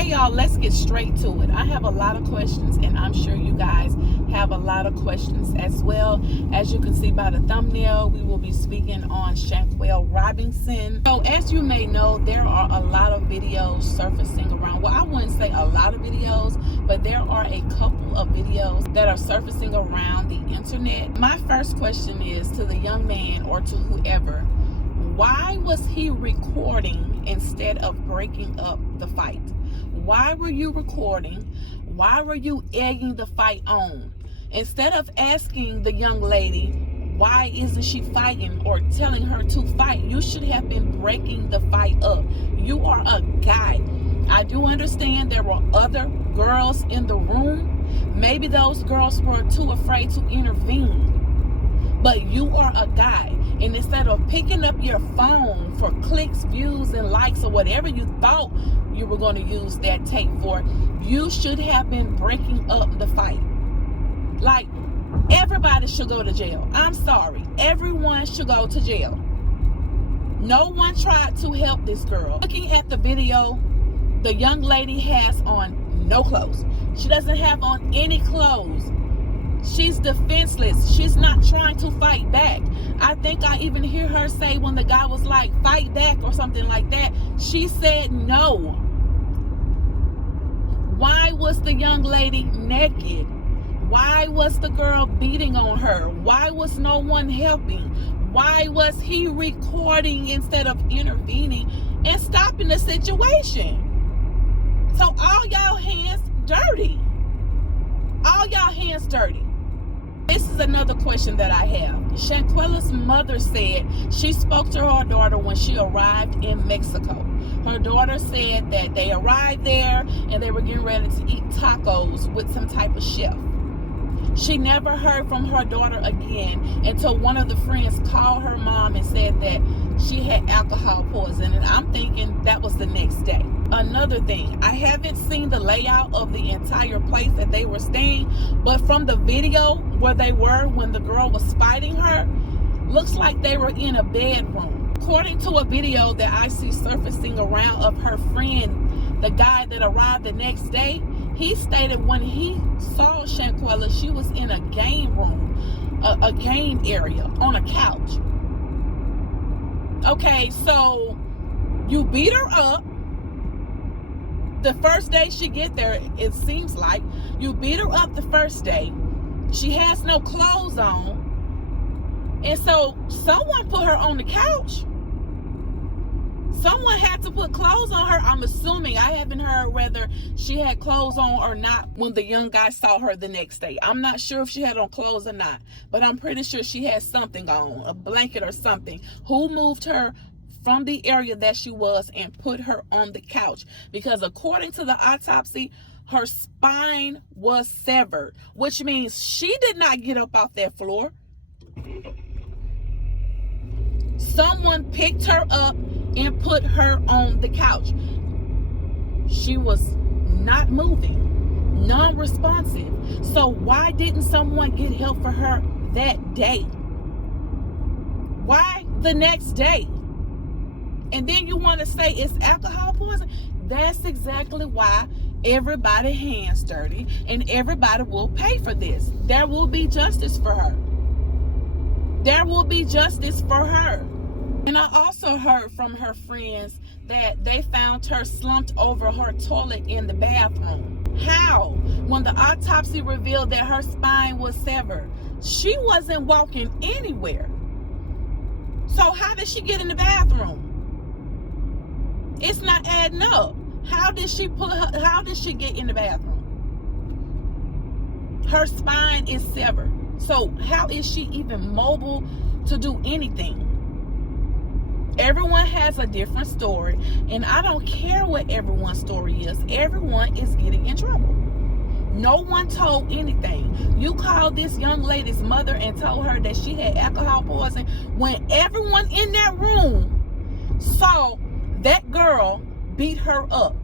Okay, y'all, let's get straight to it. I have a lot of questions, and I'm sure you guys have a lot of questions as well. As you can see by the thumbnail, we will be speaking on SHANQUELLA Robinson. So as you may know, there are a lot of videos surfacing around. Well, I wouldn't say a lot of videos, but there are a couple of videos that are surfacing around the internet. My first question is to the young man or to whoever, why was he recording instead of breaking up the fight? Why were you recording? Why were you egging the fight on? Instead of asking the young lady, why isn't she fighting, or telling her to fight, you should have been breaking the fight up. You are a guy. I do understand there were other girls in the room. Maybe those girls were too afraid to intervene. But you are a guy. And instead of picking up your phone for clicks, views, and likes, or whatever you thought you were going to use that tape for, you should have been breaking up the fight. Like, everybody should go to jail. I'm sorry. Everyone should go to jail. No one tried to help this girl. Looking at the video, the young lady has on no clothes. She doesn't have on any clothes. She's defenseless. She's not trying to fight back. I think I even hear her say when the guy was like, fight back or something like that, she said no. Why was the young lady naked? Why was the girl beating on her? Why was no one helping? Why was he recording instead of intervening and stopping the situation? So all y'all hands dirty. All y'all hands dirty. This is another question that I have. SHANQUELLA's mother said she spoke to her daughter when she arrived in Mexico. Her daughter said that they arrived there and they were getting ready to eat tacos with some type of chef. She never heard from her daughter again until one of the friends called her mom and said that she had alcohol poisoning. And I'm thinking that was the next day. Another thing, I haven't seen the layout of the entire place that they were staying, but from the video where they were when the girl was fighting her, looks like they were in a bedroom. According to a video that I see surfacing around of her friend, the guy that arrived the next day, he stated when he saw SHANQUELLA, she was in a game room, a game area on a couch. Okay, so you beat her up. The first day she get there, it seems like you beat her up the first day. She has no clothes on. And so someone put her on the couch. Someone had to put clothes on her. I'm assuming. I haven't heard whether she had clothes on or not when the young guy saw her the next day. I'm not sure if she had on clothes or not, but I'm pretty sure she had something on, a blanket or something. Who moved her from the area that she was and put her on the couch? Because according to the autopsy, her spine was severed, which means she did not get up off that floor. Someone picked her up and put her on the couch. She was not moving, non-responsive. So why didn't someone get help for her that day? Why the next day? And then you want to say it's alcohol poisoning? That's exactly why everybody hands dirty, and everybody will pay for this. There will be justice for her. There will be justice for her. And I also heard from her friends that they found her slumped over her toilet in the bathroom. How? When the autopsy revealed that her spine was severed, she wasn't walking anywhere. So how did she get in the bathroom? It's not adding up. How did she get in the bathroom? Her spine is severed. So how is she even mobile to do anything? Everyone has a different story, and I don't care what everyone's story is. Everyone is getting in trouble. No one told anything. You called this young lady's mother and told her that she had alcohol poisoning when everyone in that room saw that girl beat her up.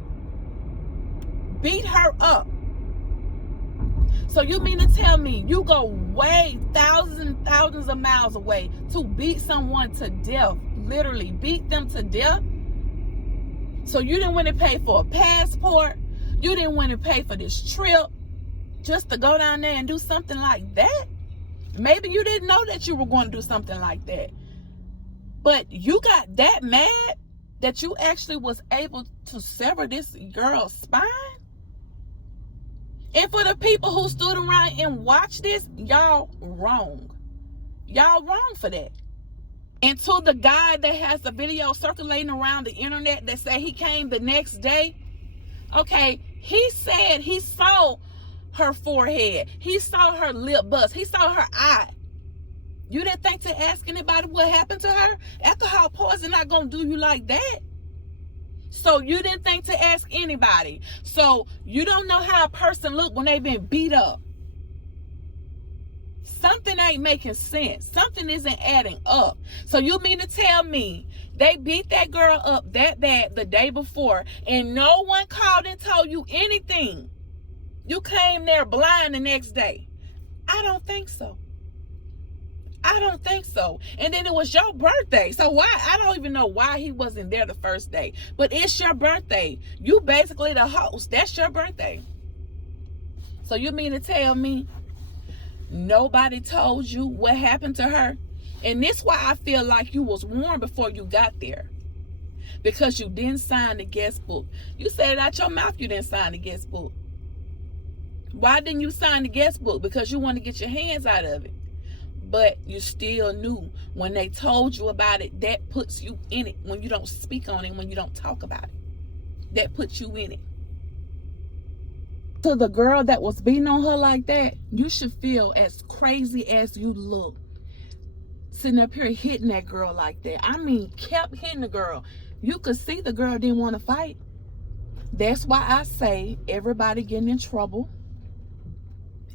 Beat her up. So you mean to tell me you go way thousands and thousands of miles away to beat someone to death, literally beat them to death? So you didn't want to pay for a passport. You didn't want to pay for this trip just to go down there and do something like that. Maybe you didn't know that you were going to do something like that. But you got that mad that you actually was able to sever this girl's spine? And for the people who stood around and watched this, y'all wrong. Y'all wrong for that. And to the guy that has the video circulating around the internet that said he came the next day, okay, he said he saw her forehead. He saw her lip bust. He saw her eye. You didn't think to ask anybody what happened to her? Alcohol poison not going to do you like that. So you didn't think to ask anybody. So you don't know how a person look when they've been beat up. Something ain't making sense. Something isn't adding up. So you mean to tell me they beat that girl up that bad the day before and no one called and told you anything? You came there blind the next day. I don't think so. I don't think so. And then it was your birthday. So why? I don't even know why he wasn't there the first day. But it's your birthday. You basically the host. That's your birthday. So you mean to tell me nobody told you what happened to her? And this why I feel like you was warned before you got there. Because you didn't sign the guest book. You said it out your mouth you didn't sign the guest book. Why didn't you sign the guest book? Because you want to get your hands out of it. But you still knew when they told you about it, that puts you in it. When you don't speak on it, when you don't talk about it, that puts you in it. To the girl that was beating on her like that, you should feel as crazy as you look. Sitting up here hitting that girl like that. I mean, kept hitting the girl. You could see the girl didn't want to fight. That's why I say everybody getting in trouble.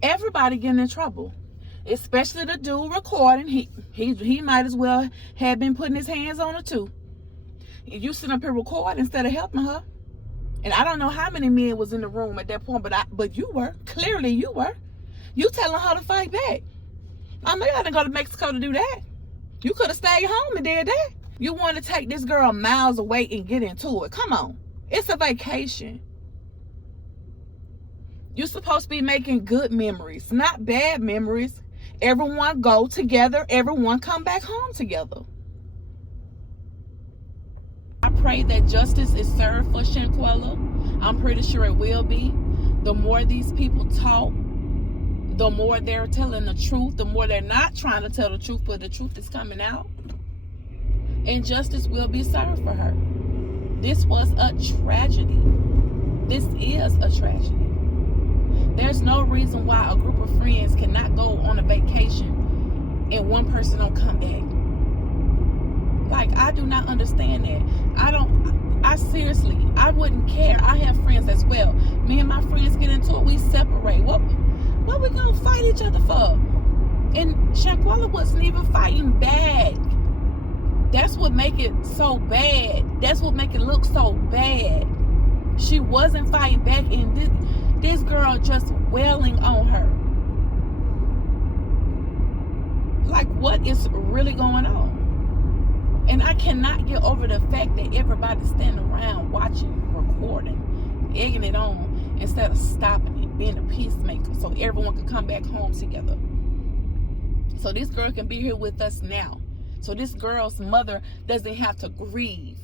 Everybody getting in trouble. Especially the dude recording. He might as well have been putting his hands on her too. You sitting up here recording instead of helping her. And I don't know how many men was in the room at that point, but you were. Clearly you were. You telling her to fight back. I know y'all didn't go to Mexico to do that. You could have stayed home and did that. You want to take this girl miles away and get into it. Come on. It's a vacation. You're supposed to be making good memories, not bad memories. Everyone go together. Everyone come back home together. I pray that justice is served for Shanquella. I'm pretty sure it will be. The more these people talk, the more they're telling the truth. The more they're not trying to tell the truth, but the truth is coming out. And justice will be served for her. This was a tragedy. This is a tragedy. There's no reason why a group of friends cannot go on a vacation and one person don't come back. Like, I do not understand that. I seriously, I wouldn't care. I have friends as well. Me and my friends get into it, we separate. What we gonna fight each other for? And Shanquella wasn't even fighting back. That's what make it so bad. That's what make it look so bad. She wasn't fighting back, and this girl just wailing on her. Like, what is really going on? And I cannot get over the fact that everybody's standing around watching, recording, egging it on, instead of stopping it, being a peacemaker, so everyone can come back home together. So this girl can be here with us now. So this girl's mother doesn't have to grieve.